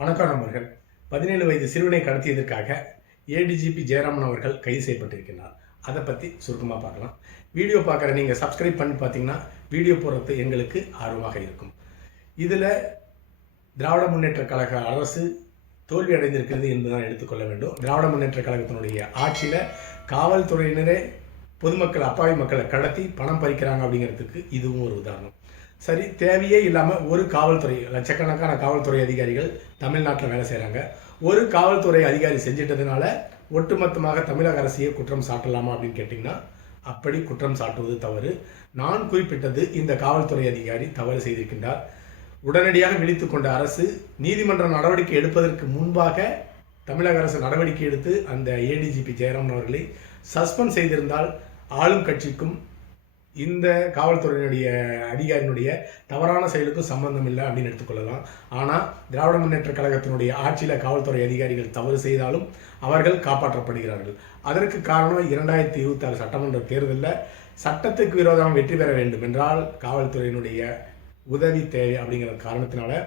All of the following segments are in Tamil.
வணக்கம் நண்பர்கள். 17 வயது சிறுவனை கடத்தியதற்காக ஏடிஜிபி ஜெயராமன் அவர்கள் கைது செய்யப்பட்டிருக்கிறார். அதை பற்றி சுருக்கமாக பார்க்கலாம். வீடியோ பார்க்குற நீங்கள் சப்ஸ்கிரைப் பண்ணி பார்த்தீங்கன்னா வீடியோ போடுறது எங்களுக்கு ஆர்வமாக இருக்கும். இதில் திராவிட முன்னேற்ற கழக அரசு தோல்வி அடைந்திருக்கிறது என்பதுதான் எடுத்துக்கொள்ள வேண்டும். திராவிட முன்னேற்ற கழகத்தினுடைய ஆட்சியில் காவல்துறையினரே பொதுமக்கள் அப்பாவி மக்களை கடத்தி பணம் பறிக்கிறாங்க அப்படிங்கிறதுக்கு இதுவும் ஒரு உதாரணம். சரி, தேவையே இல்லாமல் ஒரு காவல்துறை லட்சக்கணக்கான காவல்துறை அதிகாரிகள் தமிழ்நாட்டில் வேலை செய்கிறாங்க. ஒரு காவல்துறை அதிகாரி செஞ்சிட்டதுனால ஒட்டுமொத்தமாக தமிழக அரசையே குற்றம் சாட்டலாமா அப்படின்னு கேட்டிங்கன்னா அப்படி குற்றம் சாட்டுவது தவறு. நான் குறிப்பிட்டது இந்த காவல்துறை அதிகாரி தவறு செய்திருக்கின்றார். உடனடியாக விழித்து கொண்ட அரசு நீதிமன்ற நடவடிக்கை எடுப்பதற்கு முன்பாக தமிழக அரசு நடவடிக்கை எடுத்து அந்த ஏடிஜிபி ஜெயராமன் அவர்களை சஸ்பெண்ட் செய்திருந்தால் ஆளும் கட்சிக்கும் இந்த காவல்துறையினுடைய அதிகாரியினுடைய தவறான செயலுக்கும் சம்பந்தம் இல்லை அப்படின்னு எடுத்துக்கொள்ளலாம். ஆனால் திராவிட முன்னேற்ற கழகத்தினுடைய ஆட்சியில் காவல்துறை அதிகாரிகள் தவறு செய்தாலும் அவர்கள் காப்பாற்றப்படுகிறார்கள். அதற்கு காரணம் 2026 சட்டமன்ற தேர்தலில் சட்டத்துக்கு விரோதமாக வெற்றி பெற வேண்டும் என்றால் காவல்துறையினுடைய உதவி தேவை அப்படிங்கிற காரணத்தினால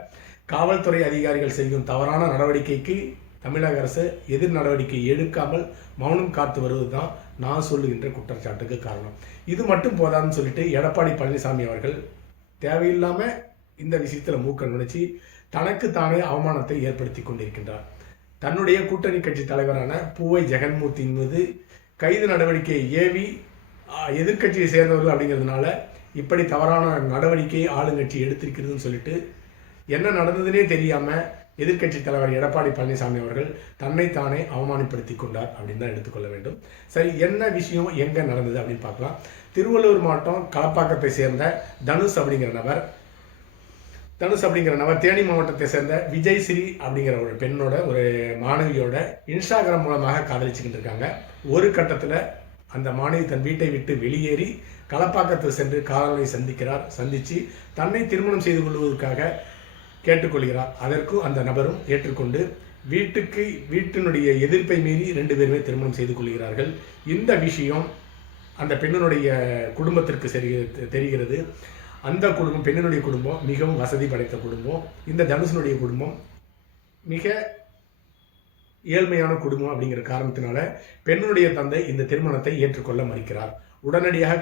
காவல்துறை அதிகாரிகள் செய்யும் தவறான நடவடிக்கைக்கு தமிழக அரசு எதிர் நடவடிக்கை எடுக்காமல் மௌனம் காத்து வருவது தான் நான் சொல்லுகின்ற குற்றச்சாட்டுக்கு காரணம். இது மட்டும் போதாதுன்னு சொல்லிட்டு எடப்பாடி பழனிசாமி அவர்கள் தேவையில்லாமல் இந்த விஷயத்தில் மூக்க நுழைச்சி தனக்கு தானே அவமானத்தை ஏற்படுத்தி கொண்டிருக்கின்றார். தன்னுடைய கூட்டணி கட்சி தலைவரான பூவை ஜெகன்மூர்த்தியின் மீது கைது நடவடிக்கையை ஏவி எதிர்கட்சியை சேர்ந்தவர்கள் அப்படிங்கிறதுனால இப்படி தவறான நடவடிக்கையை ஆளுங்கட்சி எடுத்திருக்கிறதுன்னு சொல்லிட்டு என்ன நடந்ததுன்னே தெரியாமல் எதிர்க்கட்சி தலைவர் எடப்பாடி பழனிசாமி அவர்கள் தன்னைத்தானே அவமானப்படுத்தி கொண்டார் அப்படின்னு தான் எடுத்துக்கொள்ள வேண்டும். சரி, என்ன விஷயம் எங்கே நடந்தது அப்படின்னு பார்க்கலாம். திருவள்ளூர் மாவட்டம் களப்பாக்கத்தை சேர்ந்த தனுஷ் அப்படிங்கிற நபர் தேனி மாவட்டத்தை சேர்ந்த விஜய் ஸ்ரீ அப்படிங்கிற ஒரு பெண்ணோட ஒரு மாணவியோட இன்ஸ்டாகிராம் மூலமாக காதலிச்சுக்கிட்டு இருக்காங்க. ஒரு கட்டத்தில் அந்த மாணவி தன் வீட்டை விட்டு வெளியேறி களப்பாக்கத்தில் சென்று காதலனை சந்தித்து தன்னை திருமணம் செய்து கொள்வதற்காக கேட்டுக்கொள்கிறார். அதற்கும் அந்த நபரும் ஏற்றுக்கொண்டு வீட்டினுடைய எதிர்ப்பை மீறி 2 பேருமே திருமணம் செய்து கொள்கிறார்கள். இந்த விஷயம் அந்த பெண்ணினுடைய குடும்பத்திற்கு தெரிகிறது. அந்த குடும்பம், பெண்ணினுடைய குடும்பம் மிகவும் வசதி படைத்த குடும்பம். இந்த தனுஷனுடைய குடும்பம் மிக ஏழ்மையான குடும்பம் அப்படிங்கிற காரணத்தினால பெண்ணுடைய தந்தை இந்த திருமணத்தை ஏற்றுக்கொள்ள மறுக்கிறார். உடனடியாக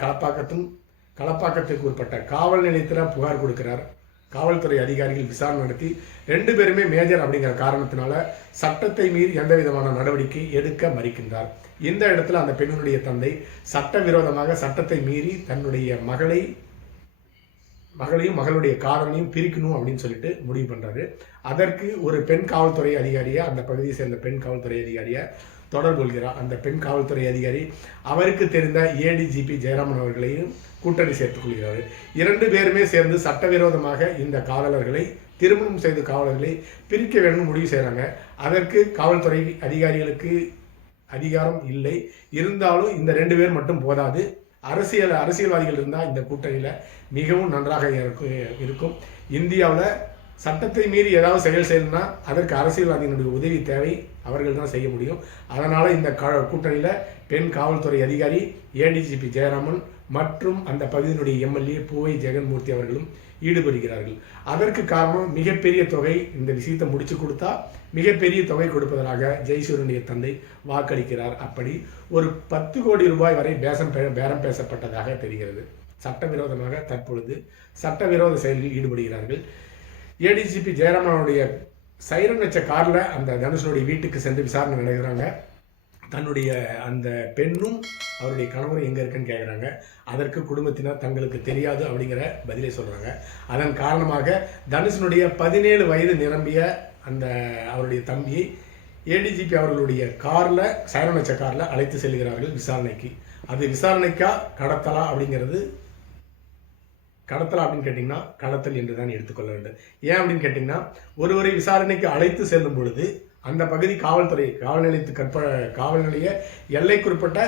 களப்பாக்கத்துக்கு உட்பட்ட காவல் நிலையத்தில் புகார் கொடுக்கிறார். காவல்துறை அதிகாரிகள் விசாரணை நடத்தி 2 பேருமே மேஜர் அப்படிங்கிற காரணத்தினால சட்டத்தை மீறி எந்த விதமான நடவடிக்கை எடுக்க மறுக்கின்றார். இந்த இடத்துல அந்த பெண்ணுடைய தந்தை சட்டவிரோதமாக சட்டத்தை மீறி தன்னுடைய மகளையும் மகளுடைய காதலையும் பிரிக்கணும் அப்படின்னு சொல்லிட்டு முடிவு பண்றாரு. அதற்கு ஒரு பெண் காவல்துறை அதிகாரியை, அந்த பகுதியை சேர்ந்த பெண் காவல்துறை அதிகாரியை தொடர்பு கொள்கிறார். அந்த பெண் காவல்துறை அதிகாரி அவருக்கு தெரிந்த ஏடிஜிபி ஜெயராமன் அவர்களையும் கூட்டணி சேர்த்துக் கொள்கிறார். 2 பேருமே சேர்ந்து சட்டவிரோதமாக இந்த காவலர்களை, திருமணம் செய்த காவலர்களை பிரிக்க வேண்டும் முடிவு செய்கிறாங்க. அதற்கு காவல்துறை அதிகாரிகளுக்கு அதிகாரம் இல்லை. இருந்தாலும் இந்த 2 பேர் மட்டும் போதாது. அரசியல்வாதிகள் இருந்தால் இந்த கூட்டணியில் மிகவும் நன்றாக இருக்கும். இந்தியாவில் சட்டத்தை மீறி ஏதாவது செயல் செய்யணும்னா அதற்கு அரசியல்வாதிகளுடைய உதவி தேவை. அவர்கள் தான் செய்ய முடியும். அதனால் இந்த கூட்டணியில் பெண் காவல்துறை அதிகாரி ஏடிஜிபி ஜெயராமன் மற்றும் அந்த பகுதியினுடைய எம்எல்ஏ பூவை ஜெகன்மூர்த்தி அவர்களும் ஈடுபடுகிறார்கள். அதற்கு காரணம் மிகப்பெரிய தொகை, இந்த விஷயத்தை முடிச்சு கொடுத்தா மிகப்பெரிய தொகை கொடுப்பதற்காக ஜெயசூரியனுடைய தந்தை வாக்களிக்கிறார். அப்படி ஒரு 10 கோடி ரூபாய் வரை பேரம் பேசப்பட்டதாக தெரிகிறது. சட்டவிரோதமாக தற்பொழுது சட்டவிரோத செயலில் ஈடுபடுகிறார்கள். ஏடிஜிபி ஜெயராமனுடைய சைரன் வச்ச காரில் அந்த தனுஷனுடைய வீட்டுக்கு சென்று விசாரணை நடக்கிறாங்க. தன்னுடைய அந்த பெண்ணும் அவருடைய கணவரும் எங்கே இருக்குன்னு கேட்குறாங்க. அதற்கு குடும்பத்தினர் தங்களுக்கு தெரியாது அப்படிங்கிற பதிலை சொல்கிறாங்க. அதன் காரணமாக தனுஷனுடைய 17 வயது நிரம்பிய அந்த அவருடைய தம்பியை ஏடிஜிபி அவர்களுடைய காரில், சைரன் வச்ச காரில் அழைத்து செல்கிறார்கள் விசாரணைக்கு. அது விசாரணைக்கா கடத்தலா அப்படிங்கிறது, கடத்தலா அப்படின்னு கேட்டிங்கன்னா கடத்தல் என்று தான் எடுத்துக்கொள்ள வேண்டும். ஏன் அப்படின்னு கேட்டிங்கன்னா, ஒருவரை விசாரணைக்கு அழைத்து செல்லும் பொழுது அந்த பகுதி காவல் நிலைய எல்லைக்குட்பட்ட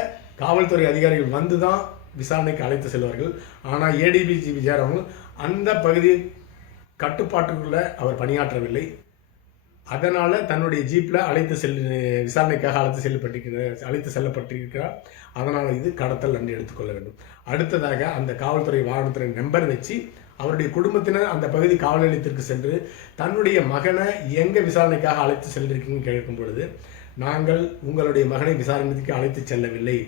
காவல்துறை அதிகாரிகள் வந்து தான் விசாரணைக்கு அழைத்து செல்வார்கள். ஆனால் ஏடிஜிபி ஜெயராமன் அந்த பகுதி கட்டுப்பாட்டுக்குள்ள அவர் பணியாற்றவில்லை. அதனால் தன்னுடைய ஜீப்பில் விசாரணைக்காக அழைத்து செல்லப்பட்டிருக்கிறார். அதனால் இது கடத்தல் என்று எடுத்துக்கொள்ள வேண்டும். அடுத்ததாக அந்த காவல்துறை வாகனத்துறை நம்பர் வச்சு அவருடைய குடும்பத்தினர் அந்த பகுதி காவல் நிலையத்திற்கு சென்று தன்னுடைய மகனை எங்கே விசாரணைக்காக அழைத்து சென்றிருக்கீங்கன்னு கேட்கும் பொழுது, நாங்கள் உங்களுடைய மகனை விசாரணைக்கு அழைத்து செல்லவில்லை,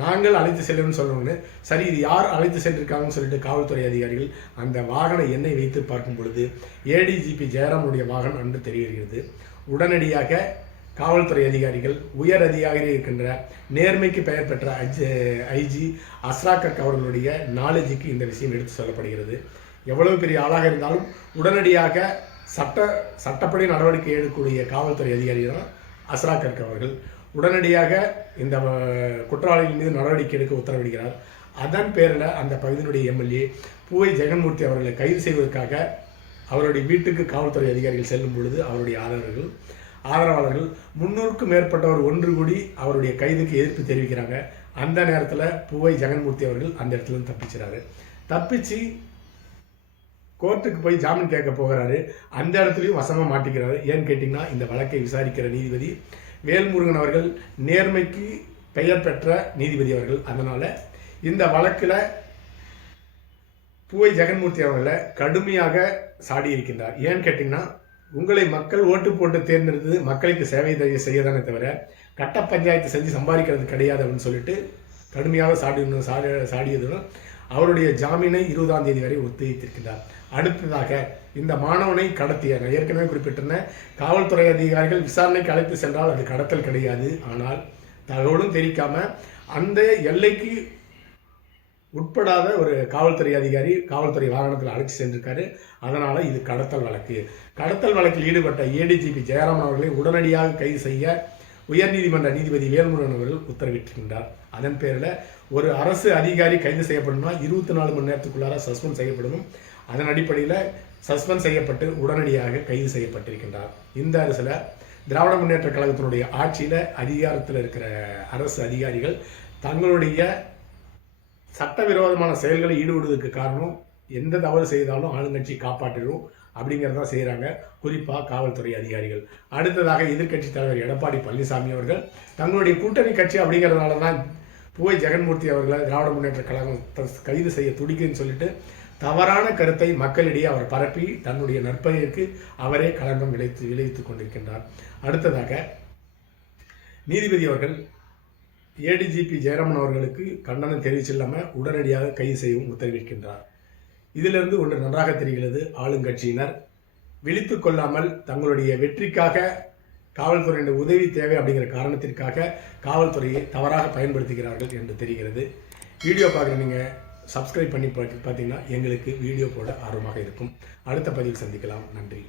நாங்கள் அழைத்து செல்லணும்னு சொல்லணும்னு, சரி இது யார் அழைத்து சென்றிருக்காங்கன்னு சொல்லிட்டு காவல்துறை அதிகாரிகள் அந்த வாகன எண்ணை வைத்து பார்க்கும் பொழுது ஏடிஜிபி ஜெயராமனுடைய வாகனம் என்று தெரிகிறது. உடனடியாக காவல்துறை அதிகாரிகள் உயர் அதிகாரியாக இருக்கின்ற நேர்மைக்கு பெயர் பெற்ற ஐஜி அஸ்ராக்கர் அவர்களுடைய நாலேஜுக்கு இந்த விஷயம் எடுத்து சொல்லப்படுகிறது. எவ்வளவு பெரிய ஆளாக இருந்தாலும் உடனடியாக சட்டப்படி நடவடிக்கை எடுக்கக்கூடிய காவல்துறை அதிகாரி தான் அஸ்ராக்கர் அவர்கள். உடனடியாக இந்த குற்றவாளிகள் மீது நடவடிக்கை எடுக்க உத்தரவிடுகிறார். அதன் பேரில் அந்த பகுதியினுடைய எம்எல்ஏ பூவை ஜெகன்மூர்த்தி அவர்களை கைது செய்வதற்காக அவருடைய வீட்டுக்கு காவல்துறை அதிகாரிகள் செல்லும் பொழுது அவருடைய ஆதரவாளர்கள் 300க்கும் மேற்பட்டவர் ஒன்று கூடி அவருடைய கைதுக்கு எதிர்ப்பு தெரிவிக்கிறாங்க. அந்த நேரத்தில் பூவை ஜெகன்மூர்த்தி அவர்கள் அந்த இடத்துல தப்பிச்சுறாரு. தப்பிச்சு கோர்ட்டுக்கு போய் ஜாமீன் கேட்க போகிறாரு. அந்த இடத்துலையும் வசமாக மாட்டிக்கிறாரு. ஏன்னு கேட்டிங்கன்னா, இந்த வழக்கை விசாரிக்கிற நீதிபதி வேல்முருகன் அவர்கள் நேர்மைக்கு பெயர் பெற்ற நீதிபதி அவர்கள். அதனால் இந்த வழக்கில் பூவை ஜெகன்மூர்த்தி அவர்களை கடுமையாக சாடி இருக்கின்றார். ஏன்னு கேட்டிங்கன்னா, உங்களை மக்கள் ஓட்டு போட்டு தேர்ந்தெடுத்தது மக்களுக்கு சேவை செய்யதானே தவிர கட்ட பஞ்சாயத்து செஞ்சு சம்பாதிக்கிறது கிடையாது அப்படின்னு சொல்லிட்டு கடுமையாக சாடியதுடன் அவருடைய ஜாமீனை 20ஆம் தேதி வரை ஒத்திவைத்திருக்கின்றார். அடுத்ததாக இந்த மாணவனை கடத்திய, நான் ஏற்கனவே குறிப்பிட்டிருந்த காவல்துறை அதிகாரிகள் விசாரணைக்கு அழைத்து சென்றால் அது கடத்தல் கிடையாது. ஆனால் தகவலும் தெரிவிக்காம அந்த எல்லைக்கு உட்படாத ஒரு காவல்துறை அதிகாரி காவல்துறை வாகனத்தில் அழைச்சி சென்றிருக்காரு. அதனால் இது கடத்தல் வழக்கு. கடத்தல் வழக்கில் ஈடுபட்ட ஏடிஜிபி ஜெயராமன் அவர்களை உடனடியாக கைது செய்ய உயர்நீதிமன்ற நீதிபதி வேல்முருகன் அவர்கள் உத்தரவிட்டிருக்கின்றார். அதன் பேரில் ஒரு அரசு அதிகாரி கைது செய்யப்படணும்னா 24 மணி நேரத்துக்குள்ளார சஸ்பெண்ட் செய்யப்படணும். அதன் அடிப்படையில் சஸ்பெண்ட் செய்யப்பட்டு உடனடியாக கைது செய்யப்பட்டிருக்கின்றார். இந்த அரசில் திராவிட முன்னேற்ற கழகத்தினுடைய ஆட்சியில் அதிகாரத்தில் இருக்கிற அரசு அதிகாரிகள் தங்களுடைய சட்டவிரோதமான செயல்களை ஈடுபடுவதற்கு காரணம் எந்த தவறு செய்தாலும் ஆளுங்கட்சி காப்பாற்றிடும் அப்படிங்கிறத செய்கிறாங்க, குறிப்பாக காவல்துறை அதிகாரிகள். அடுத்ததாக எதிர்க்கட்சி தலைவர் எடப்பாடி பழனிசாமி அவர்கள் தங்களுடைய கூட்டணி கட்சி அப்படிங்கிறதுனால தான் பூவை ஜெகன்மூர்த்தி அவர்களை திராவிட முன்னேற்ற கழகம் கைது செய்ய துடிக்குன்னு சொல்லிட்டு தவறான கருத்தை மக்களிடையே அவர் பரப்பி தன்னுடைய நற்பெயருக்கு அவரே களங்கம் விளைவித்துக் கொண்டிருக்கின்றார். அடுத்ததாக நீதிபதி அவர்கள் ஏடிஜிபி ஜெயராமன் அவர்களுக்கு கண்டனம் தெரிவிச்சில்லாமல் உடனடியாக கைது செய்யவும் உத்தரவிட்டிருக்கின்றார். இதிலிருந்து ஒன்று நன்றாக தெரிகிறது, ஆளுங்கட்சியினர் விழித்து கொள்ளாமல் தங்களுடைய வெற்றிக்காக காவல்துறையின் உதவி தேவை அப்படிங்கிற காரணத்திற்காக காவல்துறையை தவறாக பயன்படுத்துகிறார்கள் என்று தெரிகிறது. வீடியோ பார்க்குற நீங்கள் சப்ஸ்கிரைப் பண்ணி பார்த்தீங்கன்னா எங்களுக்கு வீடியோ போட ஆர்வமாக இருக்கும். அடுத்த பதிவில் சந்திக்கலாம். நன்றி.